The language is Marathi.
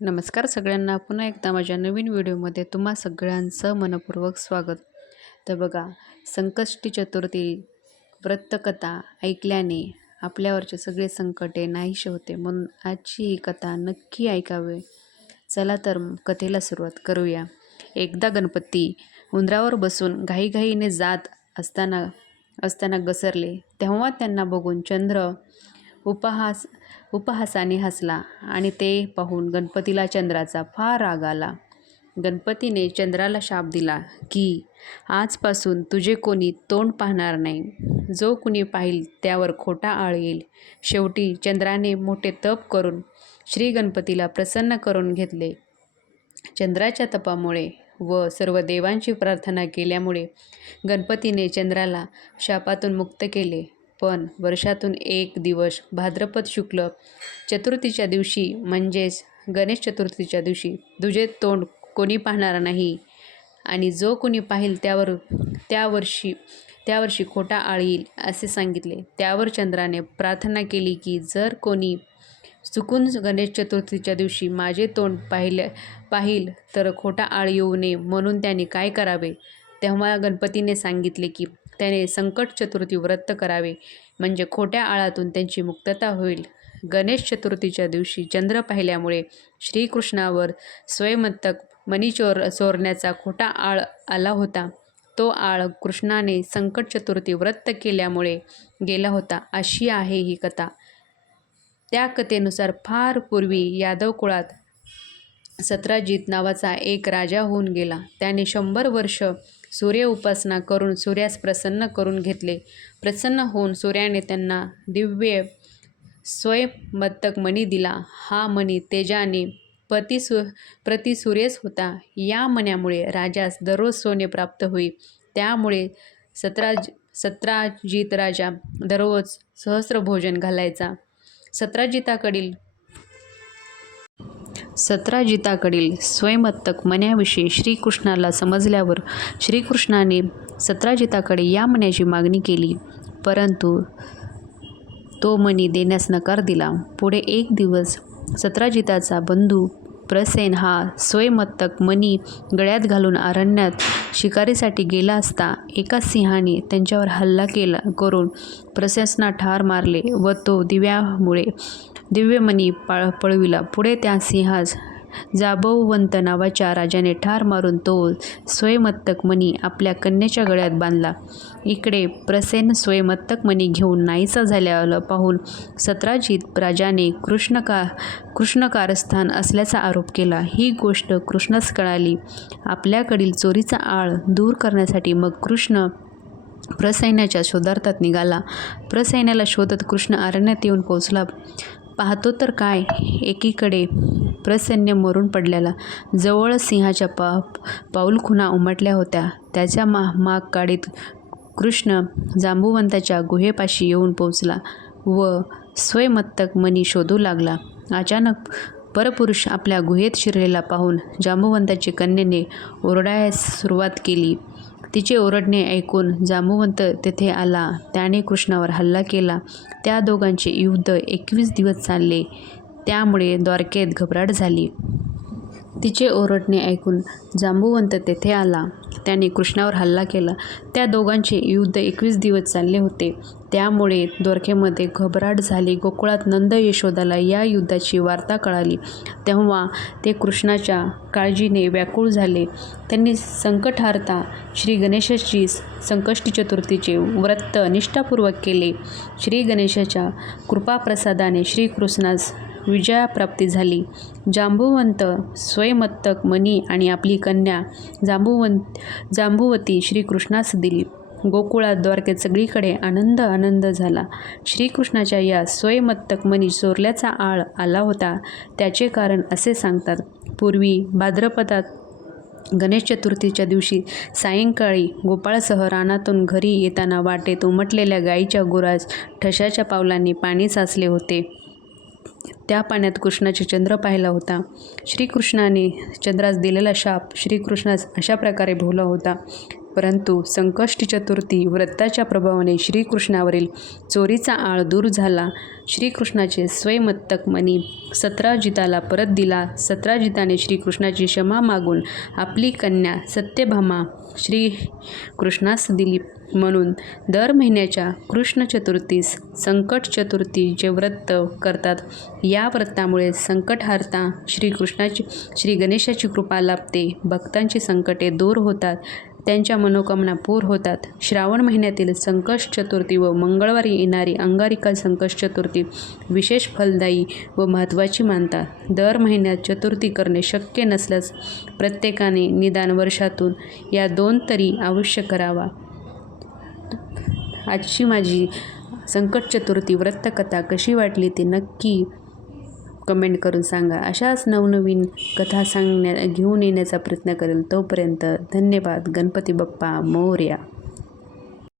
नमस्कार सगळ्यांना. पुन्हा एकदा माझ्या नवीन व्हिडिओमध्ये तुम्हा सगळ्यांचं मनपूर्वक स्वागत. तर बघा संकष्टी चतुर्थी व्रतकथा ऐकल्याने आपल्यावरचे सगळे संकटे नाहीशे होते. म्हणून आजची ही कथा नक्की ऐकावे. चला तर कथेला सुरुवात करूया. एकदा गणपती उंदरावर बसून घाईघाईने जात असताना असताना घसरले तेव्हा त्यांना बघून चंद्र उपहास उपहासाने हसला आणि ते पाहून गणपतीला चंद्राचा फार राग आला. गणपतीने चंद्राला शाप दिला की आजपासून तुझे कोणी तोंड पाहणार नाही. जो कुणी पाहिल त्यावर खोटा आळ येईल शेवटी चंद्राने मोठे तप करून श्री गणपतीला प्रसन्न करून घेतले. चंद्राच्या तपामुळे व सर्व देवांची प्रार्थना केल्यामुळे गणपतीने चंद्राला शापातून मुक्त केले. पण वर्षातून एक दिवस भाद्रपद शुक्ल चतुर्थीच्या दिवशी म्हणजेच गणेश चतुर्थीच्या दिवशी तुझे तोंड कोणी पाहणार नाही आणि जो कोणी पाहिल त्यावर त्या वर्षी त्या वर्षी खोटा आळ येईल असे सांगितले. त्यावर चंद्राने प्रार्थना केली की जर कोणी चुकून गणेश चतुर्थीच्या दिवशी माझे तोंड पाहिले पाहिल तर खोटा आळ येऊ नये म्हणून त्याने काय करावे? तेव्हा गणपतीने सांगितले की त्याने संकट चतुर्थी व्रत करावे. म्हणजे खोट्या आळातून त्यांची मुक्तता होईल. गणेश चतुर्थीच्या दिवशी चंद्र पाहिल्यामुळे श्रीकृष्णावर स्वयंमत्तक मनी चोर चोरण्याचा खोटा आळ आला होता. तो आळ कृष्णाने संकट चतुर्थी व्रत केल्यामुळे गेला होता अशी आहे ही कथा. त्या कथेनुसार फार पूर्वी यादव कुळात सत्राजित नावाचा एक राजा होऊन गेला. त्याने शंभर वर्ष सूर्य उपासना करून सूर्यास प्रसन्न करून घेतले. प्रसन्न होऊन सूर्याने त्यांना दिव्य स्वयंमत्तक मणी दिला. हा मणी तेजाने पती सु होता. या मण्यामुळे राजास दररोज सोने प्राप्त होई. त्यामुळे सतराज सत्राजित राजा दररोज सहस्र भोजन घालायचा. सत्राजिताकडील सत्राजिताकडील स्वयंमत्तक मण्याविषयी श्रीकृष्णाला समजल्यावर श्रीकृष्णाने सत्राजिताकडे या मण्याची मागणी केली. परंतु तो मणी देण्यास नकार दिला. पुढे एक दिवस सत्राजिताचा बंधू प्रसेन हा स्वयंमत्तक मणी गळ्यात घालून अरण्यात शिकारीसाठी गेला असता एका सिंहाने त्यांच्यावर हल्ला केला करून प्रसेसना ठार मारले व तो दिव्यामुळे दिव्यमणी पाळ पळविला. पुढे त्या सिंहास जाबववंत नावाच्या राजाने ठार मारून तो स्वयंमत्तक मणी आपल्या कन्याच्या गळ्यात बांधला. इकडे प्रसेन स्वयंमत्तक मणी घेऊन नाहीसा झाल्याला पाहून सत्राजित राजाने कृष्णका कृष्णकारस्थान असल्याचा आरोप केला. ही गोष्ट कृष्णास कळाली. आपल्याकडील चोरीचा आळ दूर करण्यासाठी मग कृष्ण प्रसैन्याच्या शोधार्थात निघाला. प्रसैन्याला शोधत कृष्ण अरण्यात येऊन पोचला पाहतो तर काय? एकीकडे प्रसन्न मरून पडलेला. जवळ सिंहाच्या पा पाऊलखुणा उमटल्या होत्या. त्याच्या मा माग काढीत कृष्ण जांबुवंताच्या गुहेपाशी येऊन पोचला व स्वयमत्तक मनी शोधू लागला. अचानक परपुरुष आपल्या गुहेत शिरलेला पाहून जांबुवंताची कन्येने ओरडायस सुरुवात केली. तिचे ओरडणे ऐकून जांबुवंत तेथे आला. त्याने कृष्णावर हल्ला केला. त्या दोघांचे युद्ध एकवीस दिवस चालले. त्यामुळे द्वारकेत घबराट झाली. तिचे ओरडणे ऐकून जांबुवंत तेथे आला. त्याने कृष्णावर हल्ला केला. त्या दोघांचे युद्ध एकवीस दिवस चालले होते. त्यामुळे द्वारकेमध्ये घबराट झाली. गोकुळात नंद यशोदाला या युद्धाची वार्ता कळाली. तेव्हा ते कृष्णाच्या काळजीने व्याकुळ झाले. त्यांनी संकटहारता श्री गणेशाची संकष्टी चतुर्थीचे व्रत निष्ठापूर्वक केले. श्री गणेशाच्या कृपाप्रसादाने श्रीकृष्णास विजयाप्राप्ती झाली. जांबुवंत स्वयंमत्तक मनी आणि आपली कन्या जांबुवंत जांबुवती श्रीकृष्णास दिली. गोकुळात द्वारकेत सगळीकडे आनंद आनंद झाला. श्रीकृष्णाच्या या स्वयंमत्तक मनी चोरल्याचा आळ आला होता. त्याचे कारण असे सांगतात. पूर्वी भाद्रपदात गणेश चतुर्थीच्या दिवशी सायंकाळी गोपाळसह रानातून घरी येताना वाटेत उमटलेल्या गाईच्या गुरास ठशाच्या पावलांनी पाणी साचले होते. त्या पाण्यात कृष्णाचे चंद्र पाहिला होता. श्रीकृष्णाने चंद्रास दिलेला शाप श्रीकृष्णास अशा प्रकारे भोवला होता. परंतु संकष्टी चतुर्थी व्रताच्या प्रभावाने श्रीकृष्णावरील चोरीचा आळ दूर झाला. श्रीकृष्णाचे स्वयंमत्तक मनी सत्राजिताला परत दिला. सतराजिताने श्रीकृष्णाची क्षमा मागून आपली कन्या सत्यभामा श्रीकृष्णास दिली. म्हणून दर महिन्याच्या कृष्ण चतुर्थीस संकट चतुर्थीचे व्रत करतात या व्रतामुळे संकटहारता श्रीकृष्णाची श्री गणेशाची कृपा लाभते. भक्तांची संकटे दूर होतात त्यांच्या मनोकामना पूर होतात. श्रावण महिन्यातील संकष्ट चतुर्थी व मंगळवारी येणारी अंगारिका संकष्ट चतुर्थी विशेष फलदायी व महत्त्वाची मानतात. दर महिन्यात चतुर्थी करणे शक्य नसल्यास प्रत्येकाने निदान वर्षातून या दोन तरी अवश्य करावा. आजची माझी संकट चतुर्थी व्रतकथा कशी वाटली ते नक्की कमेंट करून सांगा. अशाच नवनवीन कथा सांगण्या घेऊन येण्याचा प्रयत्न करेल तोपर्यंत धन्यवाद. गणपती बाप्पा मोर्या.